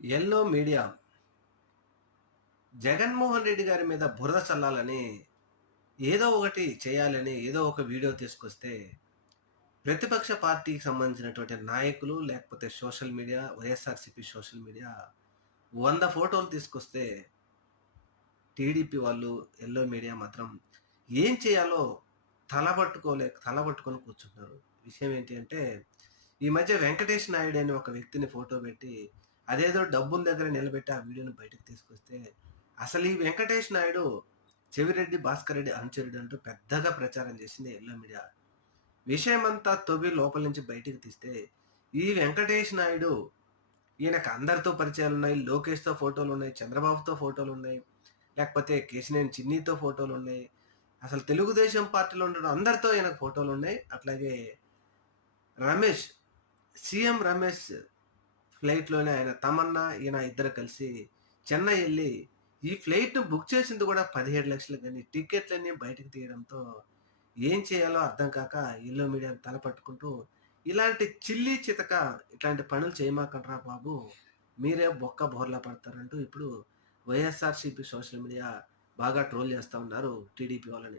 Yellow media. Jaganmohan Reddy గారి మీద బురద చల్లాలని ఏదో ఒకటి చేయాలని ఏదో ఒక వీడియో తీసుకొస్తే ప్రతిపక్ష పార్టీకి సంబంధించినటువంటి నాయకులు లేకపోతే social media YSRCP social media వంద ఫోటోలు తీసుకొస్తే టీడీపీ వాళ్ళు ఎల్లో మీడియా మాత్రం ఏం చేయాలో తలబట్టుకోలేక తలబట్టుకొని కూర్చుంటున్నారు. విషయం ఏంటి అంటే ఈ మధ్య వెంకటేష్ నాయుడు అనే ఒక వ్యక్తిని ఫోటో పెట్టి అదేదో డబ్బుల దగ్గర నిలబెట్టి ఆ వీడియోని బయటకు తీసుకొస్తే అసలు ఈ వెంకటేష్ నాయుడు చెవిరెడ్డి భాస్కర్ రెడ్డి అనుచరుడు అంటూ పెద్దగా ప్రచారం చేసింది ఎల్లో మీడియా. విషయమంతా తొవి లోపల నుంచి బయటకు తీస్తే ఈ వెంకటేష్ నాయుడు ఈయనకు అందరితో పరిచయాలు ఉన్నాయి లోకేష్తో ఫోటోలు ఉన్నాయి చంద్రబాబుతో ఫోటోలు ఉన్నాయి లేకపోతే కేసినేని చిన్నీతో ఫోటోలు ఉన్నాయి అసలు తెలుగుదేశం పార్టీలో ఉండడం అందరితో ఈయనకు ఫోటోలు ఉన్నాయి. అట్లాగే రమేష్ సీఎం రమేష్ ఫ్లైట్లోనే ఆయన తమన్నా ఈయన ఇద్దరు కలిసి చెన్నై వెళ్ళి ఈ ఫ్లైట్ను బుక్ చేసింది కూడా పదిహేడు లక్షలు కానీ టికెట్లన్నీ బయటకు తీయడంతో ఏం చేయాలో అర్థం కాక ఎల్లో మీడియా తలపట్టుకుంటూ ఇలాంటి చిల్లి చితక ఇట్లాంటి పనులు చేయమాకండ్రా బాబు మీరే బొక్క బోర్లా పడతారంటూ ఇప్పుడు వైఎస్ఆర్సీపీ సోషల్ మీడియా బాగా ట్రోల్ చేస్తూ ఉన్నారు టీడీపీ వాళ్ళని.